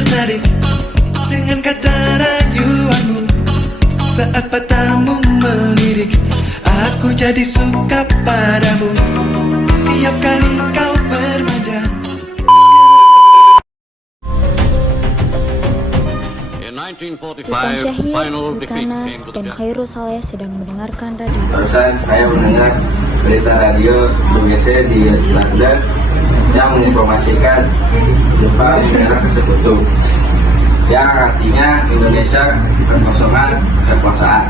tertarik dengan kata rayuanmu. Saat matamu melirik, aku jadi suka padamu. Tiap kali kau bermanja. Sultan Syahir, Bukana, dan Khairul Saleh sedang mendengarkan radio. Barusan saya mendengar berita radio BBC di London yang menginformasikan Jepang menyerang ke Sekutu, yang artinya Indonesia berkosongan kekuasaan.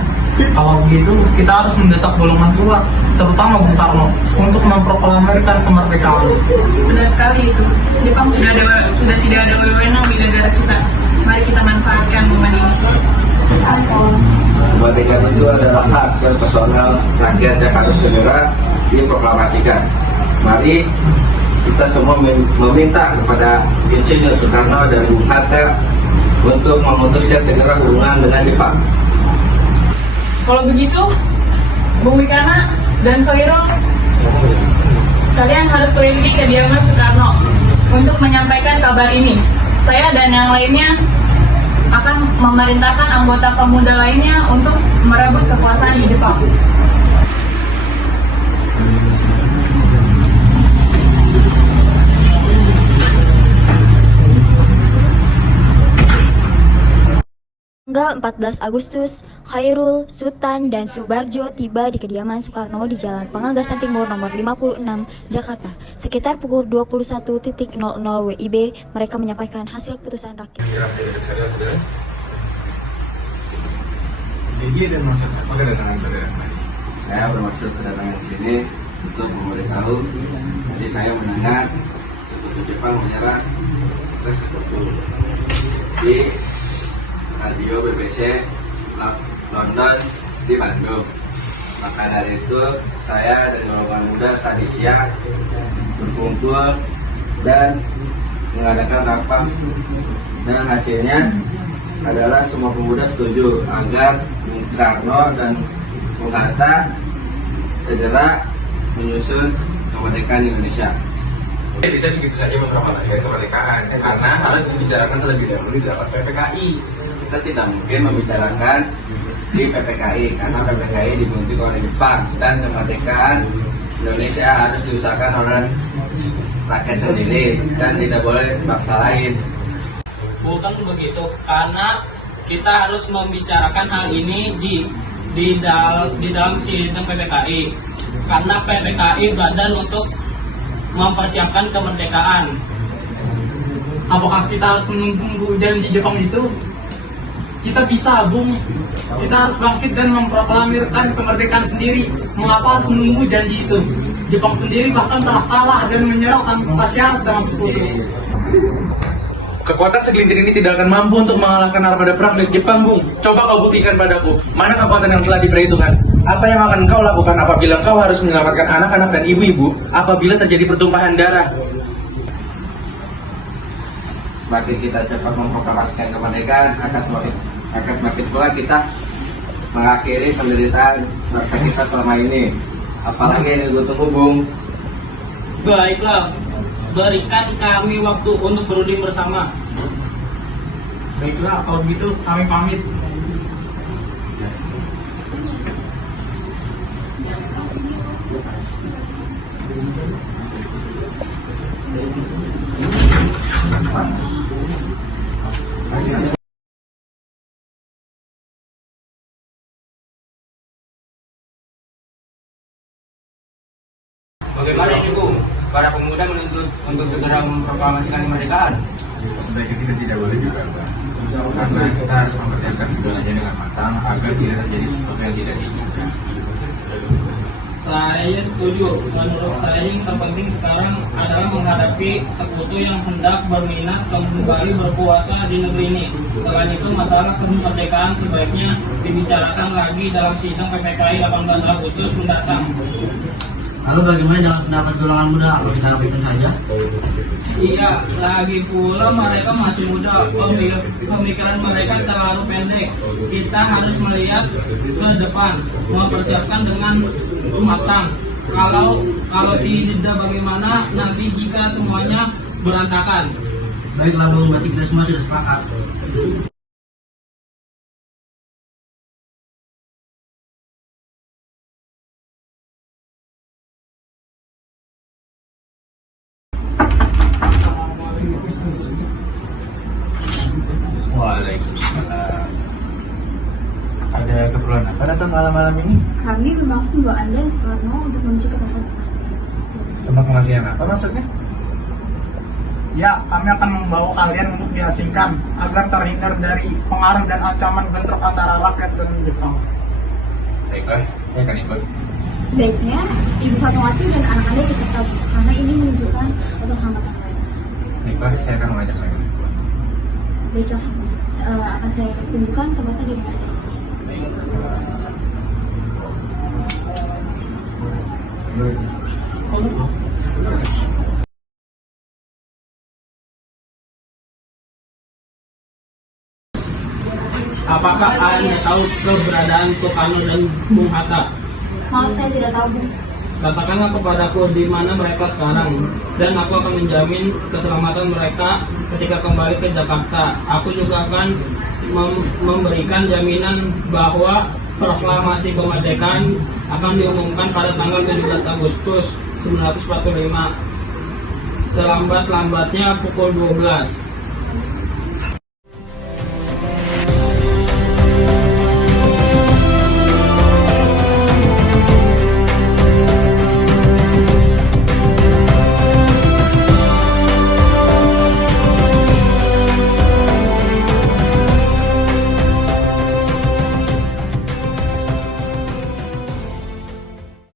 Kalau begitu, kita harus mendesak golongan tua, terutama Bung Karno, untuk memproklamirkan kemerdekaan. Benar sekali itu. Jepang sudah tidak ada wewenang di negara kita. Mari kita manfaatkan momen ini. Kemerdekaan itu adalah hak dan personal rakyat yang harus segera diproklamasikan. Mari kita semua meminta kepada Insinyur Soekarno dan Bung Hatta untuk memutuskan segera hubungan dengan Jepang. Kalau begitu, Bung Wikana dan Khairul, kalian harus keliling kediaman Soekarno untuk menyampaikan kabar ini. Saya dan yang lainnya akan memerintahkan anggota pemuda lainnya untuk merebut kekuasaan di Jepang. Tanggal 14 Agustus, Khairul, Sultan, dan Subarjo tiba di kediaman Soekarno di Jalan Pengagasan Timur nomor 56, Jakarta. Sekitar pukul 21.00 WIB, mereka menyampaikan hasil putusan rakyat. Saya bermaksud kedatangan di sini untuk memberitahu. Jadi saya mendengar Sekutu Jepang menyerang ke Sekutu di radio BBC London di Bandung. Maka dari itu saya dan golongan muda tadi siang berkumpul dan mengadakan rapat, dan hasilnya adalah semua pemuda setuju agar Bung Karno dan Bung Hatta segera menyusun kemerdekaan Indonesia. Bisa begitu saja memproklamasikan kemerdekaan karena harus dibicarakan terlebih dahulu di rapat PPKI. Kita tidak mungkin membicarakan di PPKI karena PPKI dibentuk oleh Jepang, dan kemerdekaan Indonesia harus diusahakan oleh rakyat sendiri dan tidak boleh bangsa lain. Bukan begitu, karena kita harus membicarakan hal ini di dalam sidang PPKI, karena PPKI badan untuk mempersiapkan kemerdekaan. Apakah kita harus menunggu janji Jepang itu? Kita bisa, Bung. Kita harus bangkit dan memproklamirkan kemerdekaan sendiri. Mengapa harus menunggu janji itu? Jepang sendiri bahkan telah kalah dan menyerah tanpa syarat dengan Sekutu. Kekuatan segelintir ini tidak akan mampu untuk mengalahkan armada perang milik Jepang, Bung. Coba kau buktikan padaku, mana kekuatan yang telah diperhitungkan? Apa yang akan kau lakukan apabila kau harus menyelamatkan anak-anak dan ibu-ibu apabila terjadi pertumpahan darah? Semakin kita cepat memproklamasikan kemerdekaan, akan semakin pula kita mengakhiri penderitaan bangsa kita selama ini. Apalagi yang ditunggu, Bung. Baiklah, berikan kami waktu untuk berunding bersama. Baiklah, kalau begitu kami pamit. Bagaimana ini, Bung? Para pemuda menuntut untuk segera memproklamasikan kemerdekaan. Sebaiknya kita tidak boleh juga, Bang. Karena kita harus mempertimbangkan segalanya dengan matang agar tidak terjadi sesuatu yang tidak diinginkan. Saya setuju. Menurut saya yang terpenting sekarang adalah menghadapi Sekutu yang hendak berminat kembali berkuasa di negeri ini. Selain itu, masalah kemerdekaan sebaiknya dibicarakan lagi dalam sidang PPKI 18 Agustus mendatang. Lalu bagaimana dengan pendapat golongan muda? Apa kita lakukan saja? Iya, lagi pula mereka masih muda, pemikiran mereka terlalu pendek. Kita harus melihat ke depan, mempersiapkan dengan matang. Kalau tidak, bagaimana nanti jika semuanya berantakan? Baiklah Bung, berarti kita semua sudah sepakat. Waalaikumsalam. Ada keperluan apa datang malam-malam ini? Kami memaksud Mbak Anda dan Soekarno untuk menuju ke tempat pengasihan. Tempat pengasihan apa maksudnya? Ya, kami akan membawa kalian untuk diasingkan agar terhindar dari pengaruh dan ancaman bentrok antara rakyat dan Jepang. Baiklah, saya akan ikut. Sebaiknya Ibu Fatmawati dan anak Anda ikut serta, karena ini menunjukkan kebersamaan mereka. Baiklah, saya akan mengajak saya. Baiklah, akan saya tunjukkan tempatnya di mana saya. Apakah Anda tahu keberadaan Soekarno dan Bung Hatta? Maaf, saya tidak tahu, Bu. Katakanlah kepadaku di mana mereka sekarang, dan aku akan menjamin keselamatan mereka ketika kembali ke Jakarta. Aku juga akan memberikan jaminan bahwa proklamasi kemerdekaan akan diumumkan pada tanggal 17 Agustus 1945, selambat-lambatnya pukul 12.